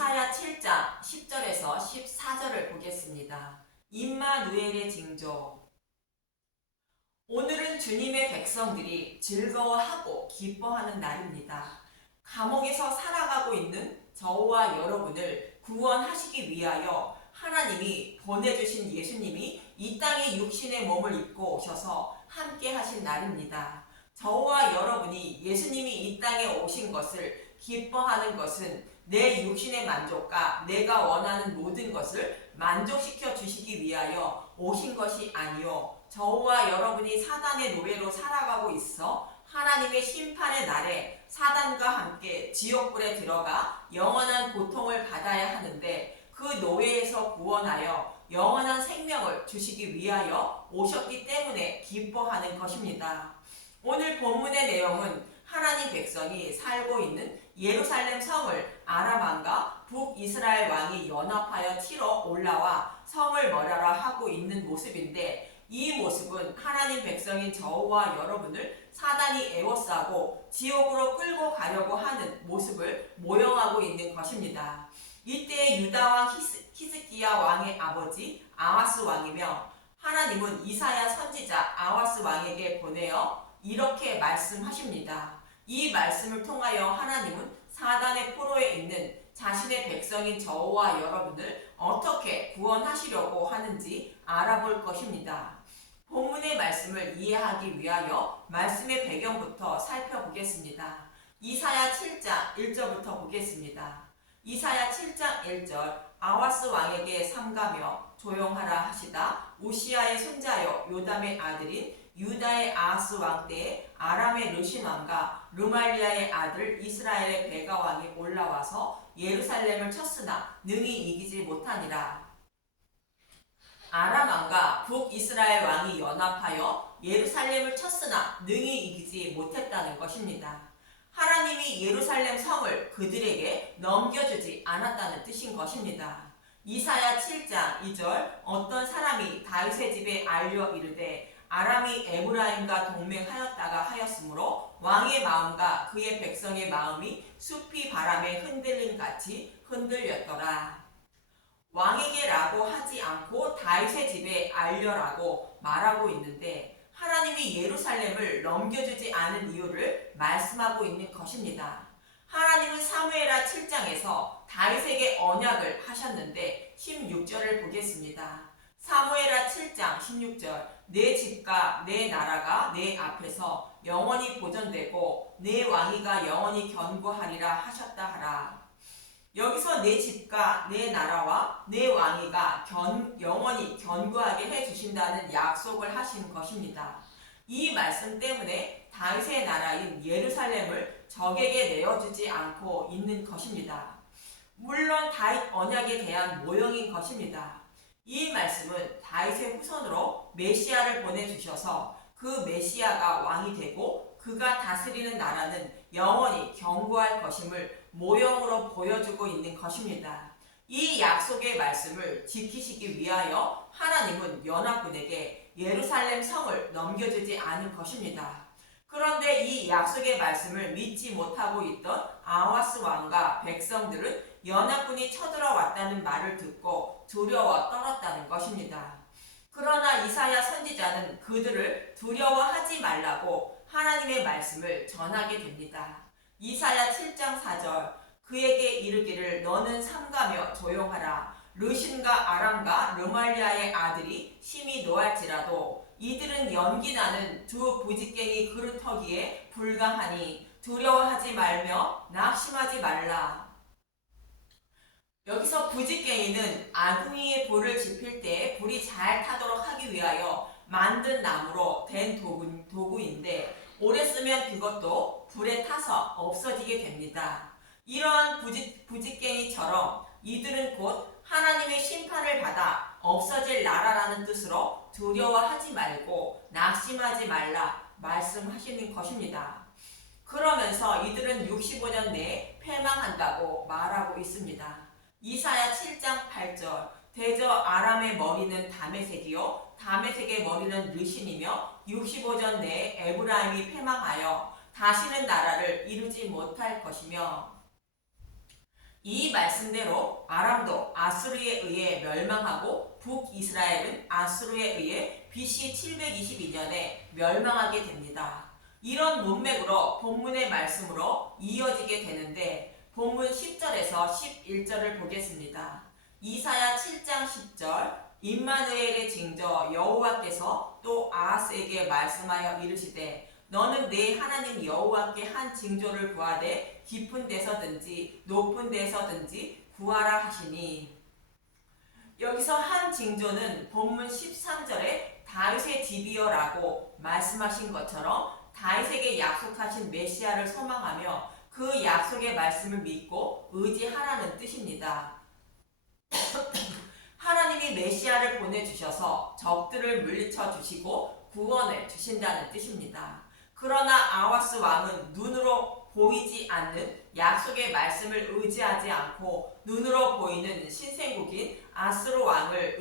이사야 7장 10절에서 14절을 보겠습니다. 임마누엘의 징조. 오늘은 주님의 백성들이 즐거워하고 기뻐하는 날입니다. 감옥에서 살아가고 있는 저와 여러분을 구원하시기 위하여 하나님이 보내주신 예수님이 이 땅에 육신의 몸을 입고 오셔서 함께 하신 날입니다. 저와 여러분이 예수님이 이 땅에 오신 것을 기뻐하는 것은 내 육신의 만족과 내가 원하는 모든 것을 만족시켜 주시기 위하여 오신 것이 아니요, 저와 여러분이 사단의 노예로 살아가고 있어 하나님의 심판의 날에 사단과 함께 지옥불에 들어가 영원한 고통을 받아야 하는데, 그 노예에서 구원하여 영원한 생명을 주시기 위하여 오셨기 때문에 기뻐하는 것입니다. 오늘 본문의 내용은 하나님 백성이 살고 있는 예루살렘 성을 아람 왕과 북이스라엘 왕이 연합하여 치러 올라와 성을 멸하라 하고 있는 모습인데, 이 모습은 하나님 백성인 저와 여러분을 사단이 에워싸고 지옥으로 끌고 가려고 하는 모습을 모형하고 있는 것입니다. 이때 유다 왕 히스기야 왕의 아버지 아하스 왕이며, 하나님은 이사야 선지자 아하스 왕에게 보내어 이렇게 말씀하십니다. 이 말씀을 통하여 하나님은 사단의 포로에 있는 자신의 백성인 저와 여러분을 어떻게 구원하시려고 하는지 알아볼 것입니다. 본문의 말씀을 이해하기 위하여 말씀의 배경부터 살펴보겠습니다. 이사야 7장 1절부터 보겠습니다. 이사야 7장 1절. 아하스 왕에게 삼가며 조용하라 하시다 우시아의 손자여 요담의 아들인 유다의 아하스 왕 때에 아람의 르신 왕과 르말리아의 아들 이스라엘의 베가 왕이 올라와서 예루살렘을 쳤으나 능히 이기지 못하니라. 아람 왕과 북이스라엘 왕이 연합하여 예루살렘을 쳤으나 능히 이기지 못했다는 것입니다. 하나님이 예루살렘 성을 그들에게 넘겨주지 않았다는 뜻인 것입니다. 이사야 7장 2절. 어떤 사람이 다윗의 집에 알려 이르되 아람이 에브라임과 동맹하였다가 하였으므로 왕의 마음과 그의 백성의 마음이 숲이 바람에 흔들림 같이 흔들렸더라. 왕에게라고 하지 않고 다윗의 집에 알려라고 말하고 있는데, 하나님이 예루살렘을 넘겨주지 않은 이유를 말씀하고 있는 것입니다. 하나님은 사무엘하 7장에서 다윗에게 언약을 하셨는데 16절을 보겠습니다. 사무엘하 7장 16절. 내 집과 내 나라가 내 앞에서 영원히 보존되고 내 왕위가 영원히 견고하리라 하셨다 하라. 여기서 내 집과 내 나라와 내 왕위가 영원히 견고하게 해주신다는 약속을 하신 것입니다. 이 말씀 때문에 다윗의 나라인 예루살렘을 적에게 내어주지 않고 있는 것입니다. 물론 다윗 언약에 대한 모형인 것입니다. 이 말씀은 다윗의 후손으로 메시아를 보내주셔서 그 메시아가 왕이 되고 그가 다스리는 나라는 영원히 견고할 것임을 모형으로 보여주고 있는 것입니다. 이 약속의 말씀을 지키시기 위하여 하나님은 연합군에게 예루살렘 성을 넘겨주지 않은 것입니다. 그런데 이 약속의 말씀을 믿지 못하고 있던 아하스 왕과 백성들은 연합군이 쳐들어왔다는 말을 듣고 두려워 떨었다는 것입니다. 그러나 이사야 선지자는 그들을 두려워하지 말라고 하나님의 말씀을 전하게 됩니다. 이사야 7장 4절. 그에게 이르기를 너는 삼가며 조용하라. 르신과 아람과 르말리아의 아들이 심히 노할지라도 이들은 연기나는 두 부짓갱이 그루터기에 불과하니 두려워하지 말며 낙심하지 말라. 여기서 부짓갱이는 아궁이에 불을 지필 때 불이 잘 타도록 하기 위하여 만든 나무로 된 도구인데, 오래 쓰면 그것도 불에 타서 없어지게 됩니다. 이러한 부짓갱이처럼 이들은 곧 하나님의 심판을 받아 없어질 나라라는 뜻으로 두려워하지 말고 낙심하지 말라 말씀하시는 것입니다. 그러면서 이들은 65년 내에 패망한다고 말하고 있습니다. 이사야 7장 8절. 대저 아람의 머리는 다메섹이요 다메섹의 머리는 르신이며 65년 내에 에브라임이 패망하여 다시는 나라를 이루지 못할 것이며. 이 말씀대로 아람도 아수르에 의해 멸망하고 북이스라엘은 아수르에 의해 BC 722년에 멸망하게 됩니다. 이런 문맥으로 본문의 말씀으로 이어지게 되는데 본문 10절에서 11절을 보겠습니다. 이사야 7장 10절 임마누엘의 징조 여호와께서 또 아하스에게 말씀하여 이르시되 너는 내 하나님 여호와께 한 징조를 구하되 깊은 데서든지 높은 데서든지 구하라 하시니 여기서 한 징조는 본문 13절에 다윗의 집이여라고 말씀하신 것처럼 다윗에게 약속하신 메시아를 소망하며 그 약속의 말씀을 믿고 의지하라는 뜻입니다. 하나님이 메시아를 보내주셔서 적들을 물리쳐 주시고 구원을 주신다는 뜻입니다. 그러나 아하스 왕은 눈으로 보이지 않는 약속의 말씀을 의지하지 않고 눈으로 보이는 신생국인 아수르 왕을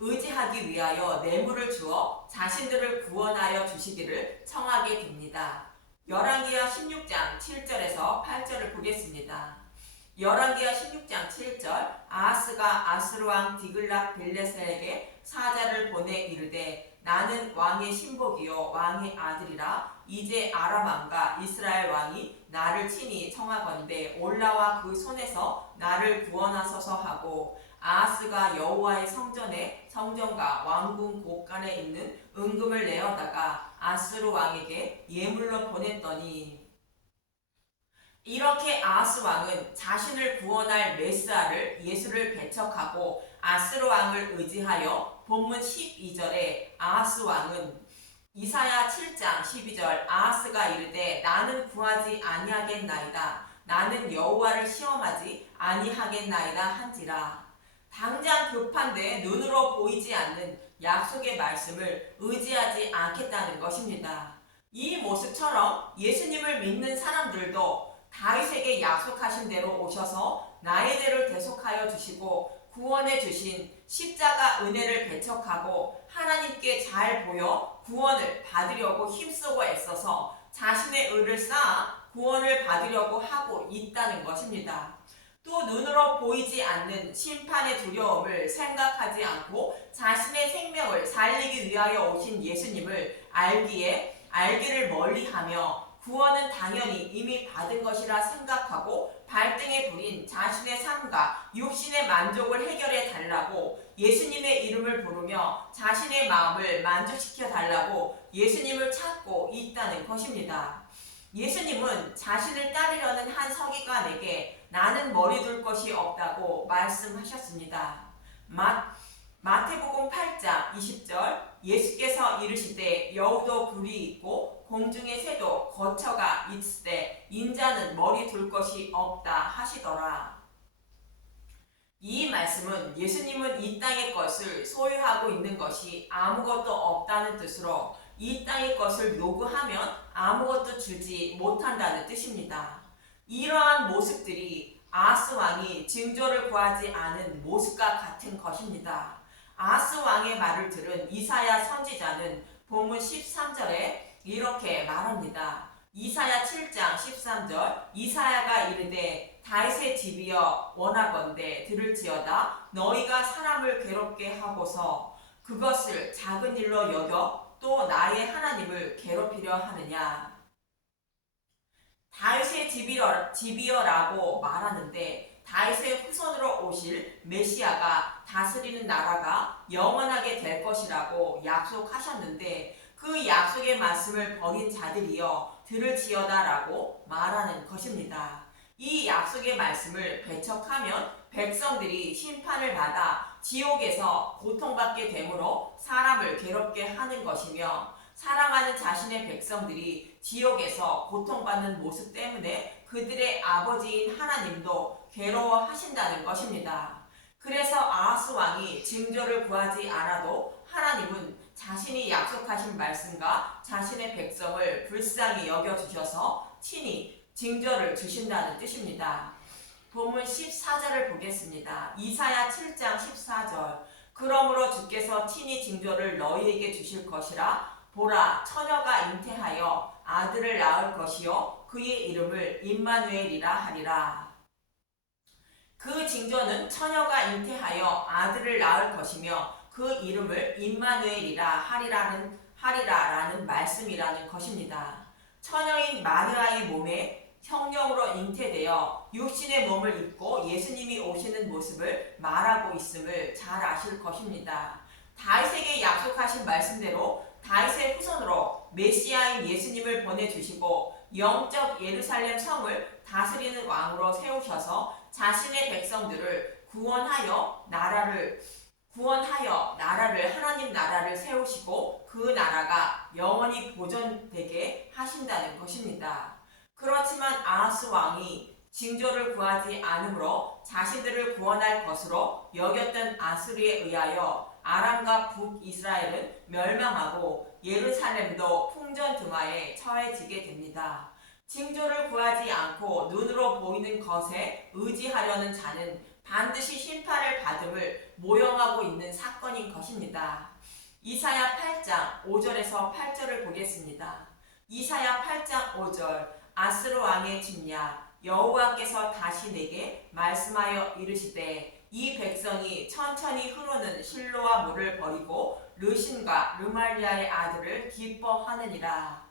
의지하기 위하여 뇌물을 주어 자신들을 구원하여 주시기를 청하게 됩니다. 열왕기하 16장 7절에서 8절을 보겠습니다. 열왕기하 16장 7절 아하스가 아수르 왕 디글랏 빌레셀에게 사자를 보내 이르되 나는 왕의 신복이요 왕의 아들이라 이제 아람 왕과 이스라엘 왕이 나를 친히 청하건대 올라와 그 손에서 나를 구원하소서 하고 아하스가 여호와의 성전과 왕궁 곳간에 있는 은금을 내어다가 아수르 왕에게 예물로 보냈더니 이렇게 아하스 왕은 자신을 구원할 메시아를 예수를 배척하고 아수르 왕을 의지하여 본문 12절에 아하스 왕은 이사야 7장 12절 아하스가 이르되 나는 구하지 아니하겠나이다 나는 여호와를 시험하지 아니하겠나이다 한지라. 당장 급한데 눈으로 보이지 않는 약속의 말씀을 의지하지 않겠다는 것입니다. 이 모습처럼 예수님을 믿는 사람들도 다윗에게 약속하신 대로 오셔서 나의 죄를 대속하여 주시고 구원해 주신 십자가 은혜를 배척하고 하나님께 잘 보여 구원을 받으려고 힘쓰고 애써서 자신의 의를 쌓아 구원을 받으려고 하고 있다는 것입니다. 또 눈으로 보이지 않는 심판의 두려움을 생각하지 않고 자신의 생명을 살리기 위하여 오신 예수님을 알기를 멀리하며 구원은 당연히 이미 받은 것이라 생각하고 발등에 부린 자신의 삶과 육신의 만족을 해결해 달라고 예수님의 이름을 부르며 자신의 마음을 만족시켜 달라고 예수님을 찾고 있다는 것입니다. 예수님은 자신을 따르려는 한 서기관에게 나는 머리 둘 것이 없다고 말씀하셨습니다. 마태복음 8장 20절 예수께서 이르시되 여우도 굴이 있고 공중의 새도 거처가 있으되 인자는 머리 둘 것이 없다 하시더라. 이 말씀은 예수님은 이 땅의 것을 소유하고 있는 것이 아무것도 없다는 뜻으로 이 땅의 것을 요구하면 아무것도 주지 못한다는 뜻입니다. 이러한 모습들이 아하스 왕이 징조를 구하지 않은 모습과 같은 것입니다. 아하스 왕의 말을 들은 이사야 선지자는 본문 13절에 이렇게 말합니다. 이사야 7장 13절 이사야가 이르되 다윗의 집이여 원하건대 들을지어다 너희가 사람을 괴롭게 하고서 그것을 작은 일로 여겨 또 나의 하나님을 괴롭히려 하느냐. 다윗의 집이여라고 말하는데 다윗의 후손으로 오실 메시아가 다스리는 나라가 영원하게 될 것이라고 약속하셨는데 그 약속의 말씀을 버린 자들이여 들을지어다라고 말하는 것입니다. 이 약속의 말씀을 배척하면 백성들이 심판을 받아 지옥에서 고통받게 되므로 사람을 괴롭게 하는 것이며 사랑하는 자신의 백성들이 지옥에서 고통받는 모습 때문에 그들의 아버지인 하나님도 괴로워하신다는 것입니다. 그래서 아하스 왕이 징조를 구하지 않아도 하나님은 자신이 약속하신 말씀과 자신의 백성을 불쌍히 여겨주셔서 친히 징조를 주신다는 뜻입니다. 본문 14절을 보겠습니다. 이사야 7장 14절 그러므로 주께서 친히 징조를 너희에게 주실 것이라 보라 처녀가 잉태하여 아들을 낳을 것이요 그의 이름을 임마누엘이라 하리라. 그 징조는 처녀가 잉태하여 아들을 낳을 것이며 그 이름을 임마누엘이라 하리라라는 말씀이라는 것입니다. 처녀인 마르아의 몸에 성령으로 잉태되어 육신의 몸을 입고 예수님이 오시는 모습을 말하고 있음을 잘 아실 것입니다. 다윗에게 약속하신 말씀대로 다윗의 후손으로 메시아인 예수님을 보내주시고 영적 예루살렘 성을 다스리는 왕으로 세우셔서 자신의 백성들을 구원하여 나라를 하나님 나라를 세우시고 그 나라가 영원히 보존되게 하신다는 것입니다. 그렇지만 아하스 왕이 징조를 구하지 않으므로 자신들을 구원할 것으로 여겼던 아수르에 의하여 아람과 북이스라엘은 멸망하고 예루살렘도 풍전등화에 처해지게 됩니다. 징조를 구하지 않고 눈으로 보이는 것에 의지하려는 자는 반드시 심판을 받음을 모형하고 있는 사건인 것입니다. 이사야 8장 5절에서 8절을 보겠습니다. 이사야 8장 5절 아스루 왕의 집냐 여호와께서 다시 내게 말씀하여 이르시되 이 백성이 천천히 흐르는 실로아 물을 버리고 르신과 르말리아의 아들을 기뻐하느니라.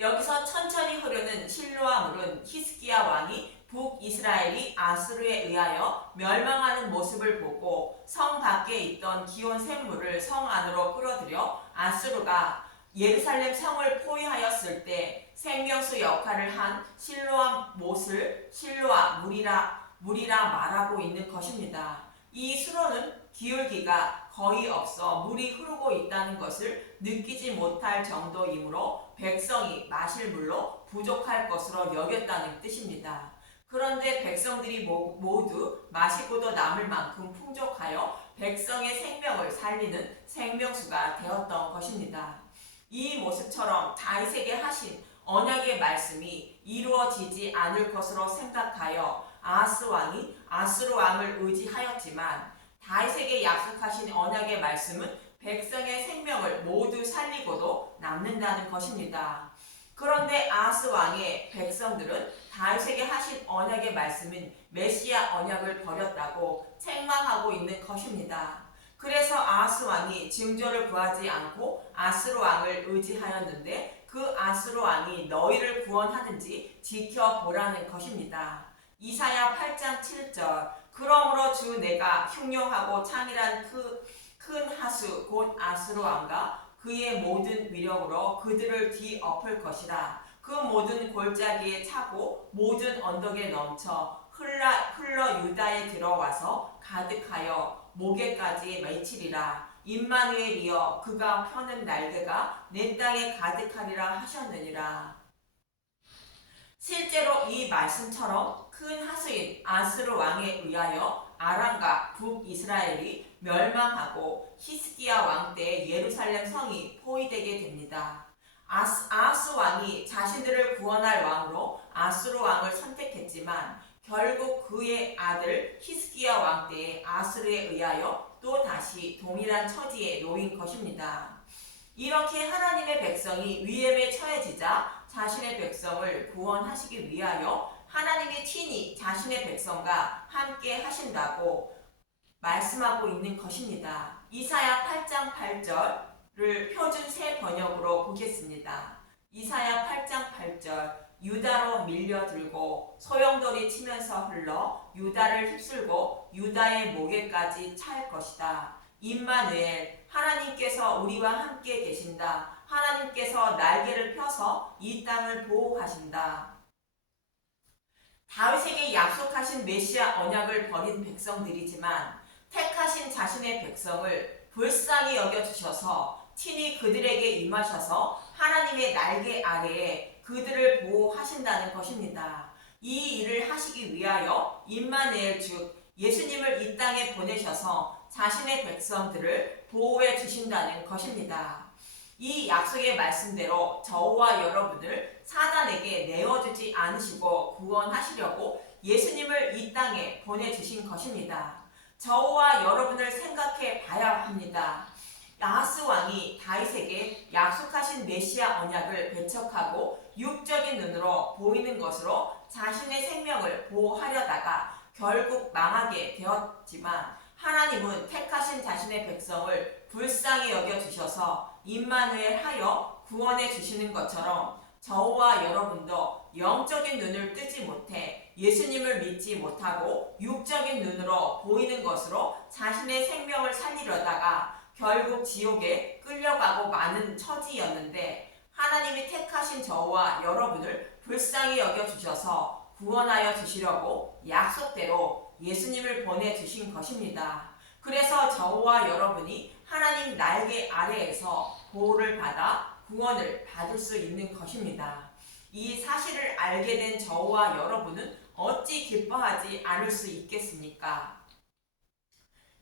여기서 천천히 흐르는 실로아 물은 히스기야 왕이 북이스라엘이 아수르에 의하여 멸망하는 모습을 보고 성 밖에 있던 기온 샘물을 성 안으로 끌어들여 아수르가 예루살렘 성을 포위하였을 때 생명수 역할을 한 실로아 못을 실로아 물이라 말하고 있는 것입니다. 이 수로는 기울기가 거의 없어 물이 흐르고 있다는 것을 느끼지 못할 정도이므로 백성이 마실 물로 부족할 것으로 여겼다는 뜻입니다. 그런데 백성들이 모두 마시고도 남을 만큼 풍족하여 백성의 생명을 살리는 생명수가 되었던 것입니다. 이 모습처럼 다윗에게 하신 언약의 말씀이 이루어지지 않을 것으로 생각하여 아하스 왕이 아수르 왕을 의지하였지만 다윗에게 약속하신 언약의 말씀은 백성의 생명을 모두 살리고도 남는다는 것입니다. 그런데 아하스 왕의 백성들은 다윗에게 하신 언약의 말씀인 메시아 언약을 버렸다고 책망하고 있는 것입니다. 그래서 아하스 왕이 징조를 구하지 않고 아수르 왕을 의지하였는데 그 아수르 왕이 너희를 구원하는지 지켜보라는 것입니다. 이사야 8장 7절 그러므로 주 내가 흉용하고 창일한 큰 하수 곧 아수르 왕과 그의 모든 위력으로 그들을 뒤엎을 것이라. 그 모든 골짜기에 차고 모든 언덕에 넘쳐 흘러 유다에 들어와서 가득하여 목에까지 맺히리라. 임마누엘이여 그가 펴는 날개가 내 땅에 가득하리라 하셨느니라. 실제로 이 말씀처럼 큰 하수인 아수르 왕에 의하여 아람과 북이스라엘이 멸망하고 히스기야 왕 때 예루살렘 성이 포위되게 됩니다. 아하스 왕이 자신들을 구원할 왕으로 아수르 왕을 선택했지만 결국 그의 아들 히스기야 왕 때에 아수르에 의하여 또 다시 동일한 처지에 놓인 것입니다. 이렇게 하나님의 백성이 위험에 처해지자 자신의 백성을 구원하시기 위하여 하나님이 친히 자신의 백성과 함께 하신다고 말씀하고 있는 것입니다. 이사야 8장 8절을 표준 새 번역으로 보겠습니다. 이사야 8장 8절 유다로 밀려들고 소용돌이 치면서 흘러 유다를 휩쓸고 유다의 목에까지 찰 것이다. 임마누엘 하나님께서 우리와 함께 계신다. 하나님께서 날개를 펴서 이 땅을 보호하신다. 다윗에게 약속하신 메시아 언약을 버린 백성들이지만 택하신 자신의 백성을 불쌍히 여겨주셔서 친히 그들에게 임하셔서 하나님의 날개 아래에 그들을 보호하신다는 것입니다. 이 일을 하시기 위하여 임마누엘 즉 예수님을 이 땅에 보내셔서 자신의 백성들을 보호해 주신다는 것입니다. 이 약속의 말씀대로 저와 여러분을 사단에게 내어주지 않으시고 구원하시려고 예수님을 이 땅에 보내주신 것입니다. 저와 여러분을 생각해 봐야 합니다. 아하스 왕이 다윗에게 약속하신 메시아 언약을 배척하고 육적인 눈으로 보이는 것으로 자신의 생명을 보호하려다가 결국 망하게 되었지만 하나님은 택하신 자신의 백성을 불쌍히 여겨주셔서 임마누엘 하여 구원해 주시는 것처럼 저와 여러분도 영적인 눈을 뜨지 못해 예수님을 믿지 못하고 육적인 눈으로 보이는 것으로 자신의 생명을 살리려다가 결국 지옥에 끌려가고 마는 처지였는데 하나님이 택하신 저와 여러분을 불쌍히 여겨주셔서 구원하여 주시려고 약속대로 예수님을 보내주신 것입니다. 그래서 저와 여러분이 하나님 날개 아래에서 보호를 받아 구원을 받을 수 있는 것입니다. 이 사실을 알게 된 저와 여러분은 어찌 기뻐하지 않을 수 있겠습니까?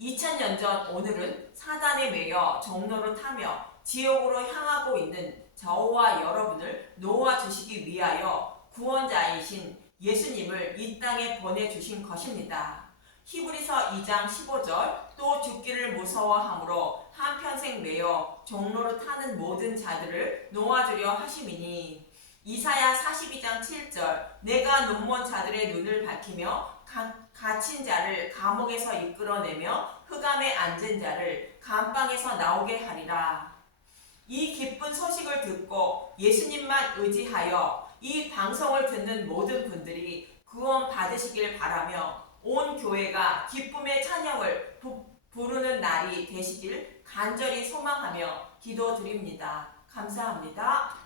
2000년 전 오늘은 사단에 매여 종로를 타며 지옥으로 향하고 있는 저와 여러분을 놓아주시기 위하여 구원자이신 예수님을 이 땅에 보내주신 것입니다. 히브리서 2장 15절 또 죽기를 무서워함으로 한평생 매여 종로를 타는 모든 자들을 놓아주려 하심이니 이사야 42장 7절 내가 눈먼 자들의 눈을 밝히며 갇힌 자를 감옥에서 이끌어내며 흑암에 앉은 자를 감방에서 나오게 하리라. 이 기쁜 소식을 듣고 예수님만 의지하여 이 방송을 듣는 모든 분들이 구원 받으시길 바라며 온 교회가 기쁨의 찬양을 부르는 날이 되시길 간절히 소망하며 기도드립니다. 감사합니다.